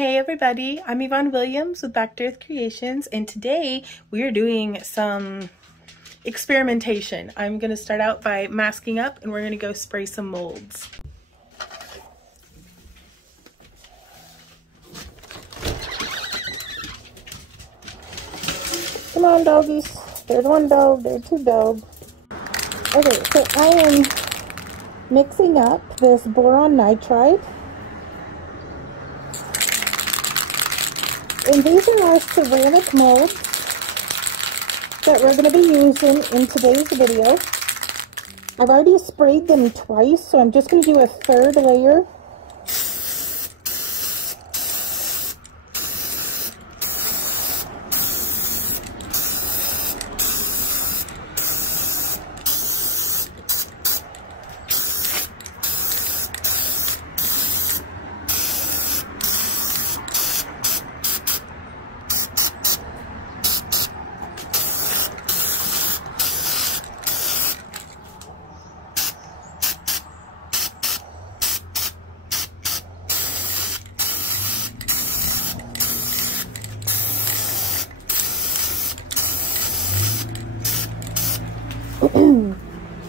Hey everybody, I'm Yvonne Williams with Back to Earth Creations, and today we are doing some experimentation. I'm going to start out by masking up and we're going to go spray some molds. Come on, doggies. There's one dog, there's two dogs. Okay, so I am mixing up this boron nitride. And these are our ceramic molds that we're going to be using in today's video. I've already sprayed them twice, so I'm just going to do a third layer.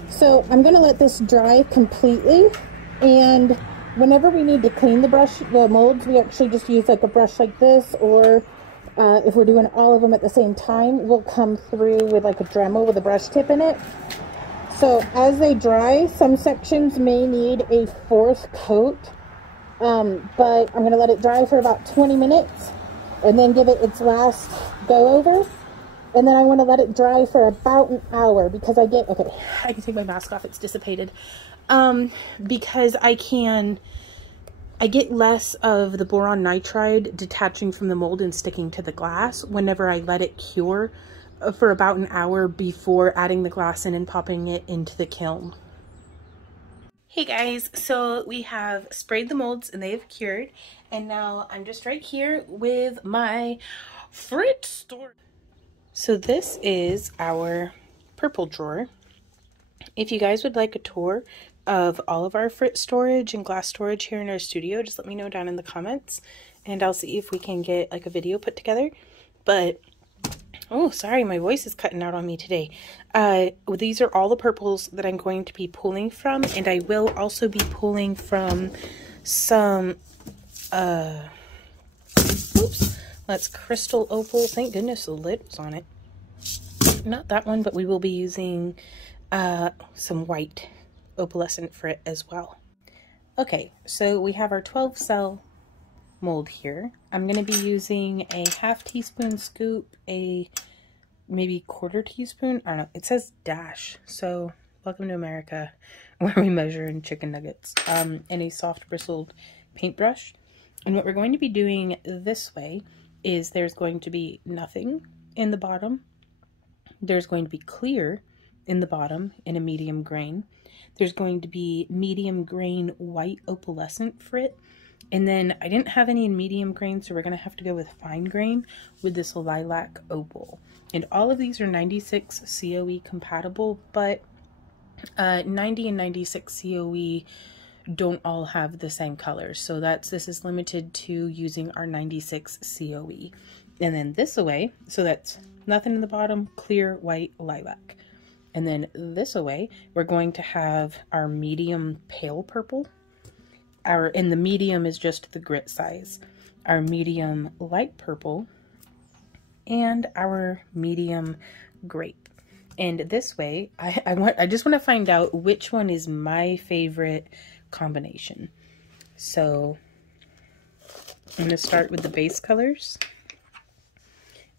So I'm going to let this dry completely, and whenever we need to clean the molds, we actually just use like a brush like this, or if we're doing all of them at the same time, we'll come through with like a Dremel with a brush tip in it. So as they dry, some sections may need a fourth coat, but I'm going to let it dry for about 20 minutes and then give it its last go over. And then I want to let it dry for about an hour because I can take my mask off, it's dissipated. Because I get less of the boron nitride detaching from the mold and sticking to the glass whenever I let it cure for about an hour before adding the glass in and popping it into the kiln. Hey guys, so we have sprayed the molds and they have cured, and now I'm just right here with my frits store. So this is our purple drawer. If you guys would like a tour of all of our frit storage and glass storage here in our studio, just let me know down in the comments and I'll see if we can get like a video put together. But, oh, sorry, my voice is cutting out on me today. These are all the purples that I'm going to be pulling from, and I will also be pulling from some, oops. That's crystal opal. Thank goodness the lid was on it. Not that one, but we will be using some white opalescent frit as well. Okay, so we have our 12 cell mold here. I'm going to be using a ½ teaspoon scoop, a maybe quarter teaspoon. I don't know. It says dash, so welcome to America where we measure in chicken nuggets. And a soft bristled paintbrush. And what we're going to be doing this way is there's going to be nothing in the bottom. There's going to be clear in the bottom in a medium grain. There's going to be medium grain white opalescent frit. And then I didn't have any in medium grain, so we're going to have to go with fine grain with this lilac opal. And all of these are 96 COE compatible, but 90 and 96 COE don't all have the same colors, so this is limited to using our 96 COE. And then this away, so that's nothing in the bottom, clear white lilac. And then this away, we're going to have our medium pale purple. And the medium is just the grit size. Our medium light purple and our medium grape. And this way, I just want to find out which one is my favorite combination. So I'm going to start with the base colors,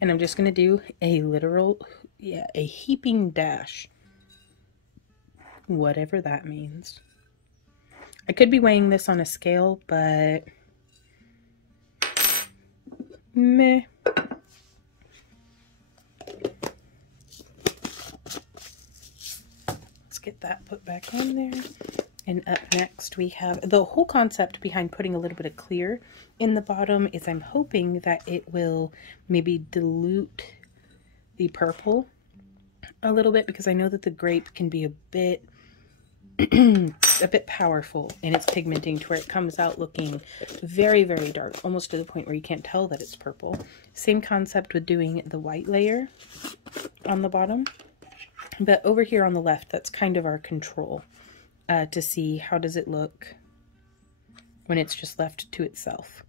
and I'm just going to do a heaping dash, whatever that means. I could be weighing this on a scale, but meh. Let's get that put back on there. And up next we have, the whole concept behind putting a little bit of clear in the bottom is I'm hoping that it will maybe dilute the purple a little bit, because I know that the grape can be a bit a bit powerful in its pigmenting to where it comes out looking very, very dark, almost to the point where you can't tell that it's purple. Same concept with doing the white layer on the bottom. But over here on the left, that's kind of our control to see how does it look when it's just left to itself.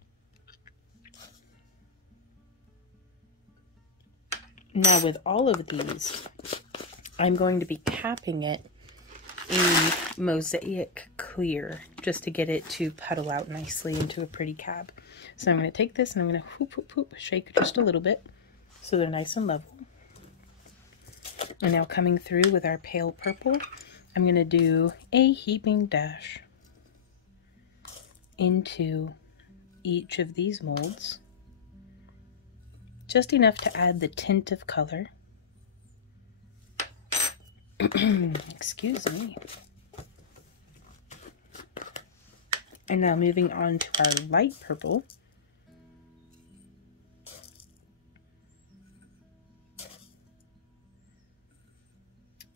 Now with all of these, I'm going to be capping it in Mosaic Clear just to get it to puddle out nicely into a pretty cab. So I'm going to take this and I'm going to whoop, whoop, whoop, shake just a little bit so they're nice and level. And now coming through with our pale purple, I'm going to do a heaping dash into each of these molds. Just enough to add the tint of color. Excuse me. And now moving on to our light purple.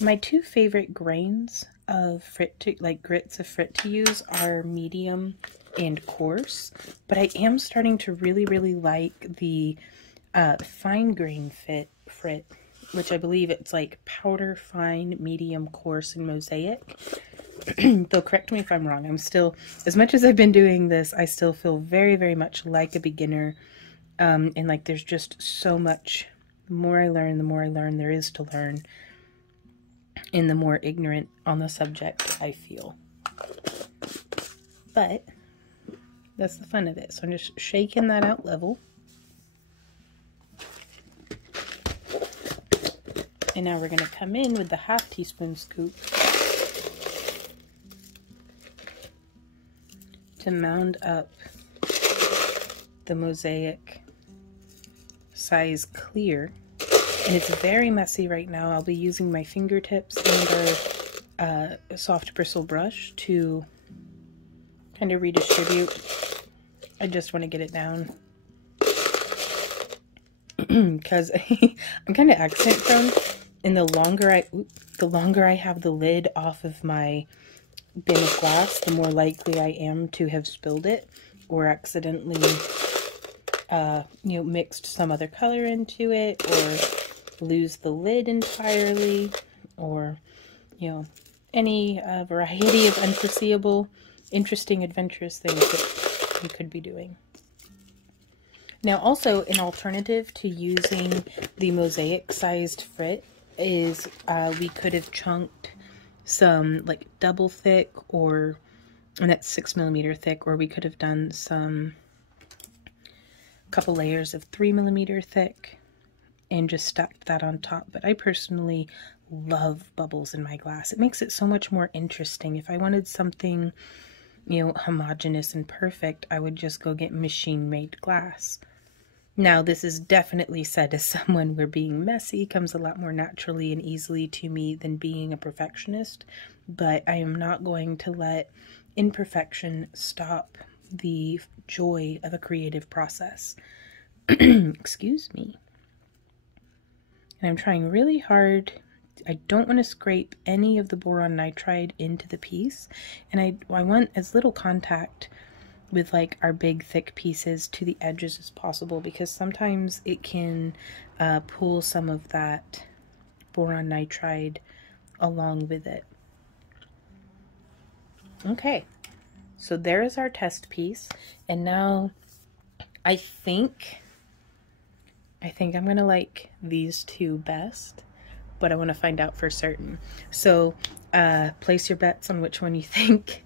My two favorite grains of grits of frit to use are medium and coarse, but I am starting to really like the fine grain frit, which I believe it's like powder, fine, medium, coarse, and Mosaic. Though correct me if I'm wrong. I'm still, as much as I've been doing this, I still feel very much like a beginner. And like there's just so much. The more I learn there is to learn. And the more ignorant on the subject I feel. But that's the fun of it. So I'm just shaking that out level. And now we're going to come in with the ½ teaspoon scoop to mound up the Mosaic size clear. And it's very messy right now. I'll be using my fingertips and our soft bristle brush to kind of redistribute. I just want to get it down because I'm kind of accident prone, and the longer I have the lid off of my bin of glass, the more likely I am to have spilled it or accidentally mixed some other color into it, or lose the lid entirely, or any variety of unforeseeable, interesting, adventurous things that you could be doing. Now also an alternative to using the Mosaic sized frit is we could have chunked some like double thick, and that's 6mm thick, or we could have done some couple layers of 3mm thick and just stacked that on top. But I personally love bubbles in my glass. It makes it so much more interesting. If I wanted something, homogeneous and perfect, I would just go get machine-made glass. Now, this is definitely said as someone where being messy comes a lot more naturally and easily to me than being a perfectionist, but I am not going to let imperfection stop the joy of a creative process. Excuse me. And I'm trying really hard. I don't want to scrape any of the boron nitride into the piece, and I want as little contact with like our big thick pieces to the edges as possible, because sometimes it can pull some of that boron nitride along with it. Okay, so there is our test piece, and now I think I'm gonna like these two best, but I want to find out for certain. So place your bets on which one you think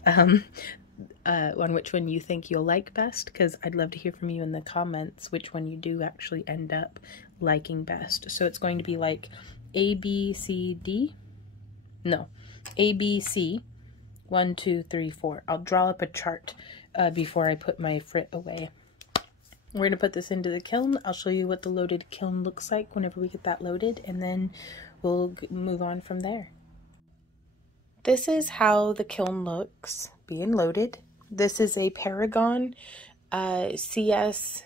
you'll like best, because I'd love to hear from you in the comments which one you do actually end up liking best. So it's going to be like A, B, C, D. No, A, B, C, 1, 2, 3, 4. I'll draw up a chart before I put my frit away. We're going to put this into the kiln. I'll show you what the loaded kiln looks like whenever we get that loaded, and then we'll move on from there. This is how the kiln looks being loaded. This is a Paragon CS,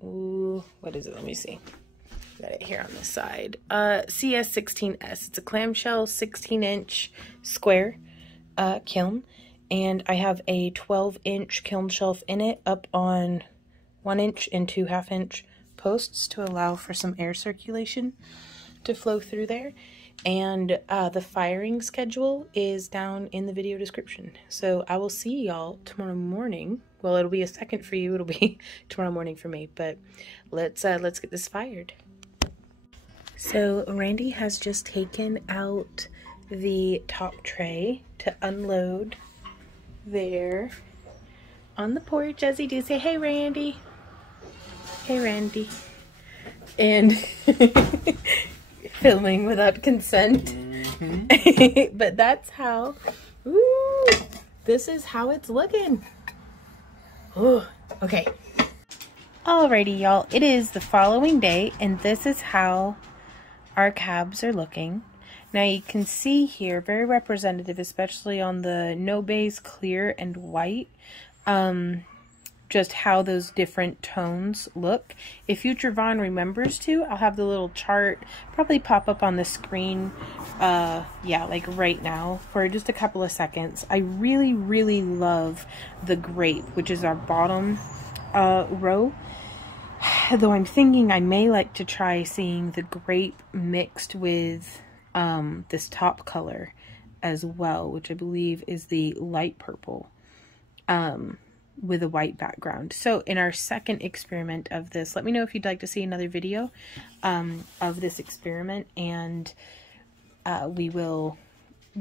what is it? Let me see. Got it here on the side. CS16S. It's a clamshell 16-inch square. kiln, and I have a 12-inch kiln shelf in it up on 1-inch and 2 1/2-inch posts to allow for some air circulation to flow through there. And the firing schedule is down in the video description. So I will see y'all tomorrow morning. Well, it'll be a second for you. It'll be tomorrow morning for me. But let's get this fired. So Randy has just taken out the top tray to unload there on the porch, as he do. Say, hey, Randy. Hey, Randy. And filming without consent. But that's how, ooh, this is how it's looking. Ooh, okay. Alrighty, y'all. It is the following day, and this is how our cabs are looking. Now you can see here, very representative, especially on the no base, clear, and white, just how those different tones look. If Future Vaughn remembers to, I'll have the little chart probably pop up on the screen, yeah, like right now, for just a couple of seconds. I really, really love the grape, which is our bottom row. Though I'm thinking I may like to try seeing the grape mixed with this top color as well, which I believe is the light purple with a white background. So in our second experiment of this, let me know if you'd like to see another video of this experiment, and we will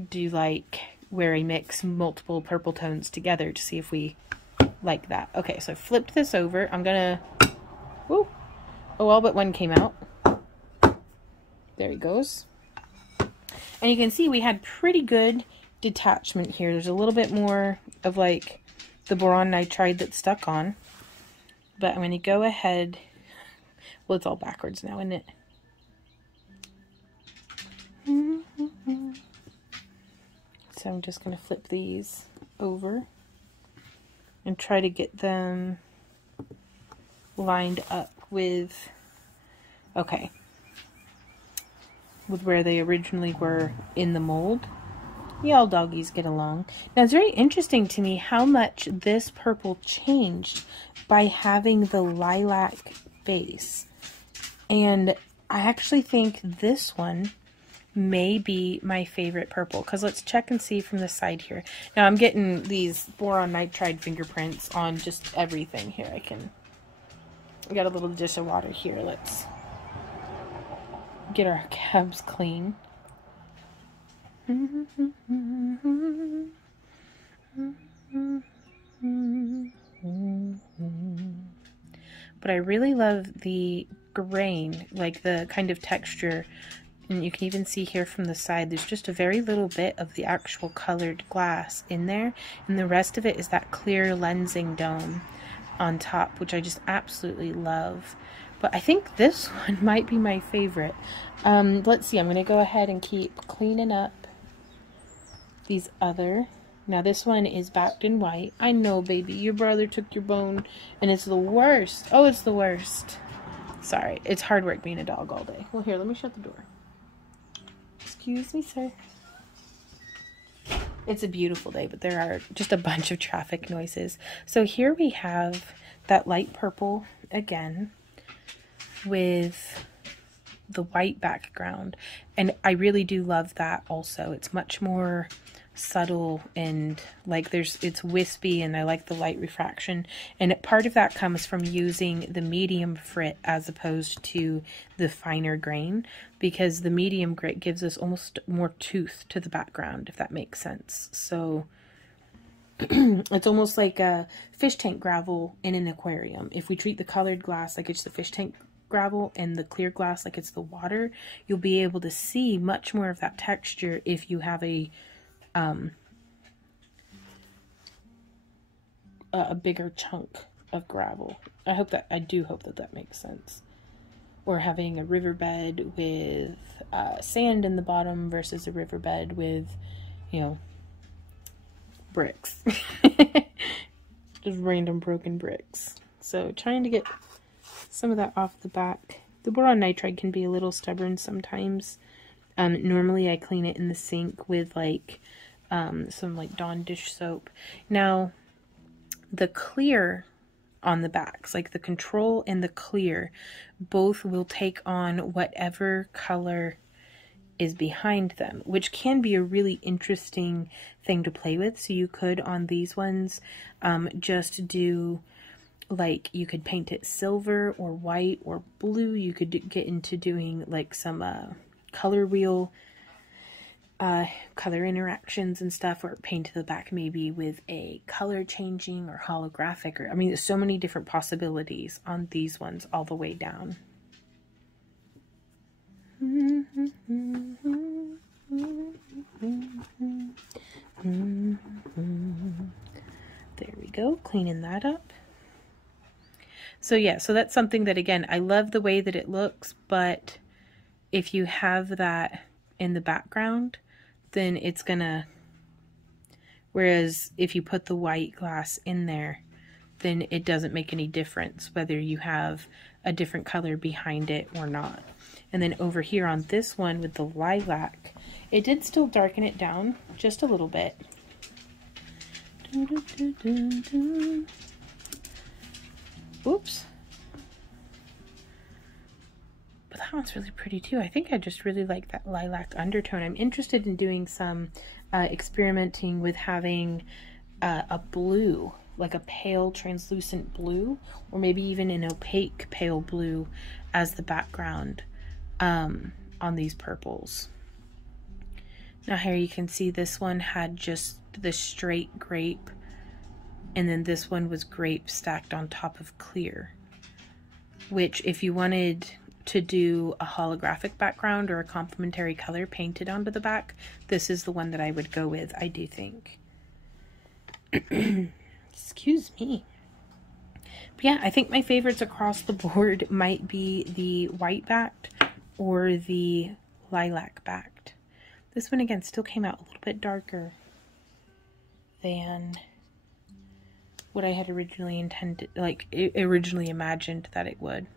do like where I mix multiple purple tones together to see if we like that. Okay, so I flipped this over. I'm gonna, woo, oh, all but one came out. There he goes. And you can see we had pretty good detachment here. There's a little bit more of like the boron nitride that's stuck on. But I'm going to go ahead. Well, it's all backwards now, isn't it? So I'm just going to flip these over and try to get them lined up with, okay, with where they originally were in the mold. Y'all doggies get along. Now it's very interesting to me how much this purple changed by having the lilac base. And I actually think this one may be my favorite purple, because let's check and see from the side here. Now I'm getting these boron nitride fingerprints on just everything here. I got a little dish of water here. Let's get our cabs clean. But I really love the grain, like the kind of texture, and you can even see here from the side there's just a very little bit of the actual colored glass in there, and the rest of it is that clear lensing dome on top, which I just absolutely love. But I think this one might be my favorite. Let's see, I'm going to go ahead and keep cleaning up these other. Now this one is backed in white. I know, baby, your brother took your bone, and it's the worst. Oh, it's the worst. Sorry, it's hard work being a dog all day. Well, here, let me shut the door. Excuse me, sir. It's a beautiful day, but there are just a bunch of traffic noises. So here we have that light purple again with the white background, and I really do love that also. It's much more subtle, and like it's wispy, and I like the light refraction, and part of that comes from using the medium frit as opposed to the finer grain, because the medium grit gives us almost more tooth to the background, if that makes sense. So it's almost like a fish tank gravel in an aquarium. If we treat the colored glass like it's the fish tank gravel and the clear glass like it's the water, you'll be able to see much more of that texture if you have a bigger chunk of gravel. I do hope that that makes sense. Or having a riverbed with sand in the bottom versus a riverbed with, you know, bricks. Just random broken bricks. So trying to get some of that off the back. The boron nitride can be a little stubborn sometimes. Normally I clean it in the sink with like some like Dawn dish soap. Now, the clear on the backs, like the control and the clear, both will take on whatever color is behind them, which can be a really interesting thing to play with. So you could, on these ones, just do, like, you could paint it silver or white or blue. You could get into doing like some color wheel color interactions and stuff, or paint the back maybe with a color changing or holographic, or I mean, there's so many different possibilities on these ones all the way down. There we go, cleaning that up. So yeah, so that's something that, again, I love the way that it looks, but if you have that in the background, then it's gonna, whereas if you put the white glass in there, then it doesn't make any difference whether you have a different color behind it or not. And then over here on this one with the lilac, it did still darken it down just a little bit. Oops. But that one's really pretty too. I think I just really like that lilac undertone. I'm interested in doing some experimenting with having a blue, like a pale translucent blue, or maybe even an opaque pale blue as the background on these purples. Now here you can see this one had just the straight grape, and then this one was grape stacked on top of clear, which if you wanted to do a holographic background or a complementary color painted onto the back, this is the one that I would go with, I do think. Excuse me. But yeah, I think my favorites across the board might be the white backed or the lilac backed. This one again still came out a little bit darker than what I had originally intended, like originally imagined that it would.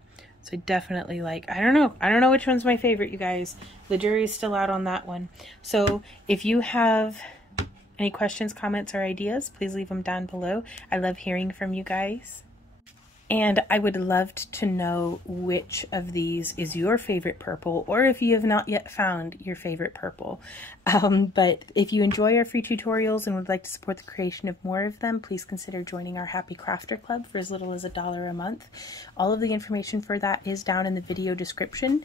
So I definitely like, I don't know which one's my favorite, you guys. The jury's still out on that one. So if you have any questions, comments, or ideas, please leave them down below. I love hearing from you guys. And I would love to know which of these is your favorite purple, or if you have not yet found your favorite purple. But if you enjoy our free tutorials and would like to support the creation of more of them, please consider joining our Happy Crafter Club for as little as $1 a month. All of the information for that is down in the video description,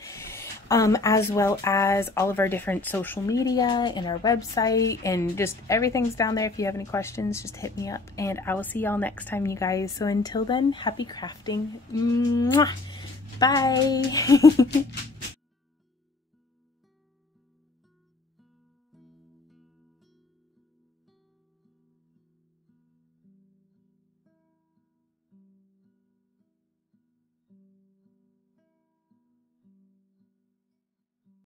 as well as all of our different social media and our website, and just everything's down there. If you have any questions, just hit me up, and I will see y'all next time, you guys. So until then, happy crafting. Mwah! Bye.